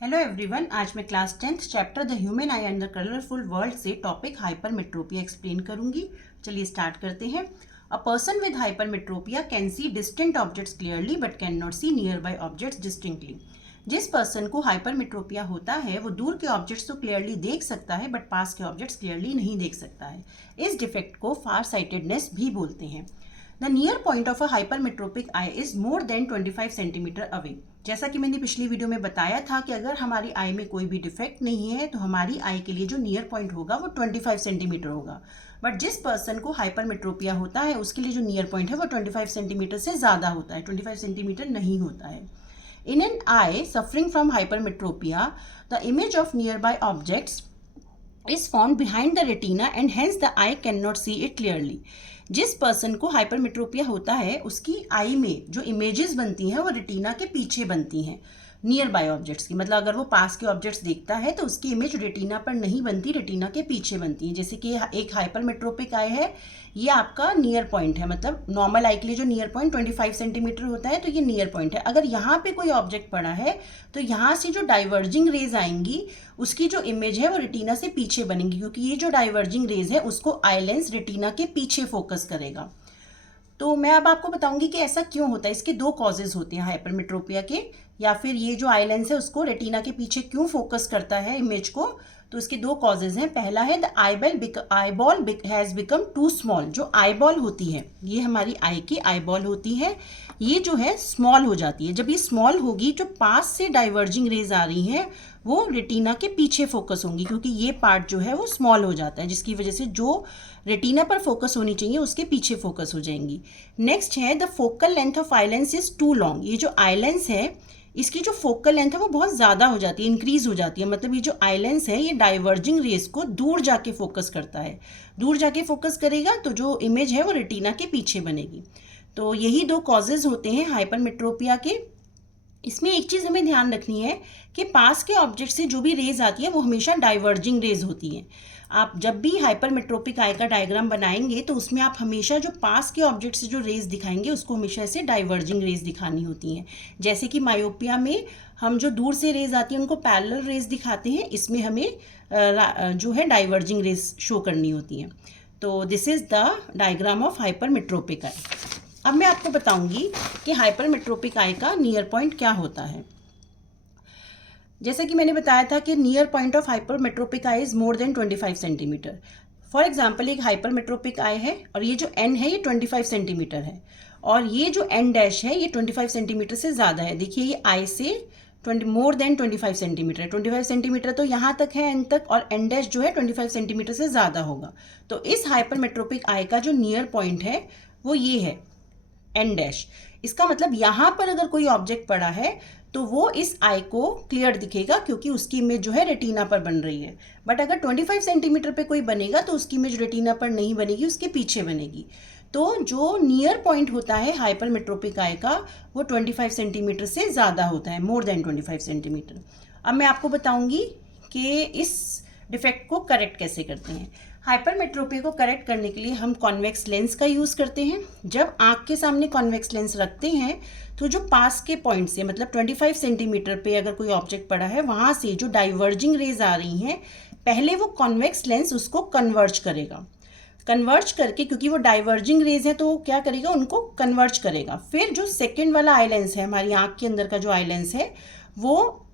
Hello everyone, आज मैं class 10th chapter the human eye and the colourful world से topic hypermetropia explain करूंगी। चलिए स्टार्ट करते हैं। A person with hypermetropia can see distant objects clearly but can not see nearby objects distinctly. जिस person को hypermetropia होता है वो दूर के ऑब्जेक्ट्स तो क्लियरली देख सकता है बट पास के ऑब्जेक्ट्स क्लियरली नहीं देख सकता है। इस डिफेक्ट को फार साइटेडनेस भी बोलते हैं। The near point of a hypermetropic I is more than 25 centimetre away. जैसा कि मैंने पिछली वीडियो में बताया था कि अगर हमारी आई में कोई भी डिफेक्ट नहीं है तो हमारी आई के लिए जो नियर पॉइंट होगा वो 25 सेंटीमीटर होगा। बट जिस पर्सन को हाइपरमेट्रोपिया होता है उसके लिए जो नियर पॉइंट है वो 25 सेंटीमीटर से ज़्यादा होता है, 25 सेंटीमीटर नहीं होता है। In an eye suffering from hypermetropia, the image of nearby objects is found behind the retina and hence the eye cannot see it clearly. जिस पर्सन को हाइपरमेट्रोपिया होता है उसकी आई में जो इमेजेस बनती हैं वो रेटिना के पीछे बनती हैं, नियर बाय ऑब्जेक्ट्स की। मतलब अगर वो पास के ऑब्जेक्ट्स देखता है तो उसकी इमेज रेटिना पर नहीं बनती, रेटिना के पीछे बनती है। जैसे कि एक हाइपरमेट्रोपिक आई है, ये आपका नियर पॉइंट है। मतलब नॉर्मल आई के लिए जो नियर पॉइंट 25 सेंटीमीटर होता है तो ये नियर पॉइंट है। अगर यहाँ पे कोई ऑब्जेक्ट पड़ा है तो यहाँ से जो डाइवर्जिंग रेज आएंगी उसकी जो इमेज है वो रेटिना से पीछे बनेगी, क्योंकि ये जो डाइवर्जिंग रेज है उसको आई लेंस रेटिना के पीछे फोकस करेगा। तो मैं अब आपको बताऊंगी कि ऐसा क्यों होता है। इसके दो कॉजेज होते हैं हाइपरमेट्रोपिया के, या फिर ये जो आई लेंस है उसको रेटिना के पीछे क्यों फोकस करता है इमेज को। तो इसके दो कॉजेज हैं। पहला है the eyeball has become too small. जो आईबॉल होती है, ये हमारी आई की आईबॉल होती है, ये जो है स्मॉल हो जाती है। जब ये स्मॉल होगी, जो पास से डाइवर्जिंग रेज आ रही हैं वो रेटिना के पीछे फोकस होंगी, क्योंकि ये पार्ट जो है वो स्मॉल हो जाता है, जिसकी वजह से जो रेटिना पर फोकस होनी चाहिए उसके पीछे फोकस हो जाएंगी। नेक्स्ट है the focal length of eye lens is too long. ये जो आई लेंस है इसकी जो फोकल लेंथ है वो बहुत ज़्यादा हो जाती है, इंक्रीज हो जाती है। मतलब ये जो आई लेंस है ये डाइवर्जिंग रेस को दूर जाके फोकस करता है। दूर जाके फोकस करेगा तो जो इमेज है वो रेटिना के पीछे बनेगी। तो यही दो कॉजेज होते हैं हाइपरमेट्रोपिया के। इसमें एक चीज़ हमें ध्यान रखनी है कि पास के ऑब्जेक्ट से जो भी रेज आती है वो हमेशा डाइवर्जिंग रेज होती हैं। आप जब भी हाइपरमेट्रोपिक आई का डायग्राम बनाएंगे तो उसमें आप हमेशा जो पास के ऑब्जेक्ट से जो रेज दिखाएंगे उसको हमेशा ऐसे डाइवर्जिंग रेज दिखानी होती हैं। जैसे कि मायोपिया में हम जो दूर से रेज आती हैं उनको पैरेलल रेज दिखाते हैं, इसमें हमें जो है डाइवर्जिंग रेज शो करनी होती हैं। तो this is the diagram of hypermetropic eye. अब मैं आपको बताऊंगी कि हाइपरमेट्रोपिक आई का नियर पॉइंट क्या होता है। जैसे कि मैंने बताया था कि near point of hypermetropic I is more than 25 centimetre. For example एक हाइपरमेट्रोपिक आई है और ये जो एन है ये 25 सेंटीमीटर है और ये जो एन डैश है ये 25 सेंटीमीटर से ज़्यादा है। देखिए ये आई से मोर देन 25 सेंटीमीटर है। 25 सेंटीमीटर तो यहाँ तक है एन तक, और एन डैश जो है 25 सेंटीमीटर से ज़्यादा होगा। तो इस हाइपरमेट्रोपिक आई का जो नियर पॉइंट है वो ये है एन डैश। इसका मतलब यहाँ पर अगर कोई ऑब्जेक्ट पड़ा है तो वो इस आई को क्लियर दिखेगा, क्योंकि उसकी इमेज जो है रेटिना पर बन रही है। बट अगर 25 सेंटीमीटर पे कोई बनेगा तो उसकी इमेज रेटिना पर नहीं बनेगी, उसके पीछे बनेगी। तो जो नियर पॉइंट होता है हाइपरमेट्रोपिक आई का वो 25 सेंटीमीटर से ज़्यादा होता है, मोर देन 25 सेंटीमीटर। अब मैं आपको बताऊंगी कि इस डिफेक्ट को करेक्ट कैसे करते हैं। हाइपरमेट्रोपिया को करेक्ट करने के लिए हम कॉन्वेक्स लेंस का यूज़ करते हैं। जब आँख के सामने कॉन्वेक्स लेंस रखते हैं तो जो पास के पॉइंट से, मतलब 25 सेंटीमीटर पे अगर कोई ऑब्जेक्ट पड़ा है वहाँ से जो डाइवर्जिंग रेज आ रही हैं पहले वो कॉन्वेक्स लेंस उसको कन्वर्ज करेगा। कन्वर्ज करके, क्योंकि वो डाइवर्जिंग रेज है तो क्या करेगा, उनको कन्वर्ज करेगा। फिर जो सेकेंड वाला आई लेंस है, हमारी आँख के अंदर का जो आई लेंस है, वो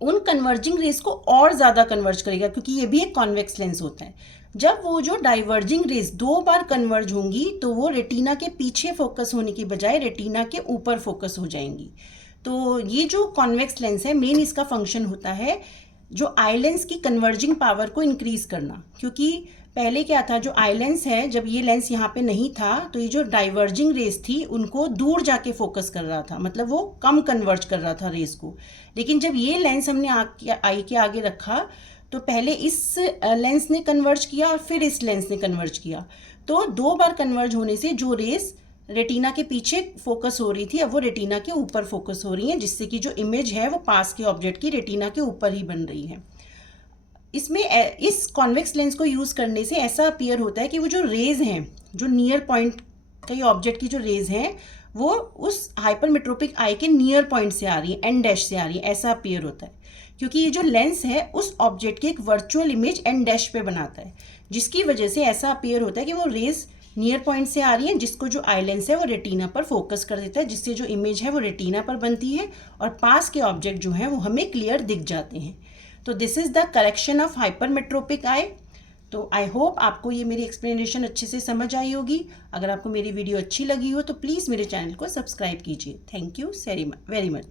उन कन्वर्जिंग रेज को और ज़्यादा कन्वर्ज करेगा, क्योंकि ये भी एक कॉन्वेक्स लेंस होता है। जब वो जो डाइवर्जिंग रेज दो बार कन्वर्ज होंगी तो वो रेटिना के पीछे फोकस होने की बजाय रेटिना के ऊपर फोकस हो जाएंगी। तो ये जो कॉन्वेक्स लेंस है, मेन इसका फंक्शन होता है जो आई लेंस की कन्वर्जिंग पावर को इंक्रीज करना। क्योंकि पहले क्या था, जो आई लेंस है जब ये लेंस यहाँ पे नहीं था तो ये जो डाइवर्जिंग रेज थी उनको दूर जाके फोकस कर रहा था, मतलब वो कम कन्वर्ज कर रहा था रेज को। लेकिन जब ये लेंस हमने आई के आगे रखा तो पहले इस लेंस ने कन्वर्ज किया और फिर इस लेंस ने कन्वर्ज किया। तो दो बार कन्वर्ज होने से जो रेज रेटिना के पीछे फोकस हो रही थी अब वो रेटिना के ऊपर फोकस हो रही है, जिससे कि जो इमेज है वो पास के ऑब्जेक्ट की रेटिना के ऊपर ही बन रही है। इसमें इस कॉन्वेक्स लेंस को यूज़ करने से ऐसा अपीयर होता है कि वो जो रेज हैं, जो नियर पॉइंट कई ऑब्जेक्ट की जो रेज हैं वो उस हाइपरमेट्रोपिक आई के नियर पॉइंट से आ रही है, एन डैश से आ रही है, ऐसा अपीयर होता है। क्योंकि ये जो लेंस है उस ऑब्जेक्ट की एक वर्चुअल इमेज एन डैश पे बनाता है, जिसकी वजह से ऐसा अपीयर होता है कि वो रेज नियर पॉइंट से आ रही है, जिसको जो आई लेंस है वो रेटिना पर फोकस कर देता है, जिससे जो इमेज है वो रेटिना पर बनती है और पास के ऑब्जेक्ट जो हैं वो हमें क्लियर दिख जाते हैं। तो this is the correction of hypermetropic eye. तो आई होप आपको ये मेरी एक्सप्लेनेशन अच्छे से समझ आई होगी। अगर आपको मेरी वीडियो अच्छी लगी हो तो प्लीज़ मेरे चैनल को सब्सक्राइब कीजिए। Thank you very much.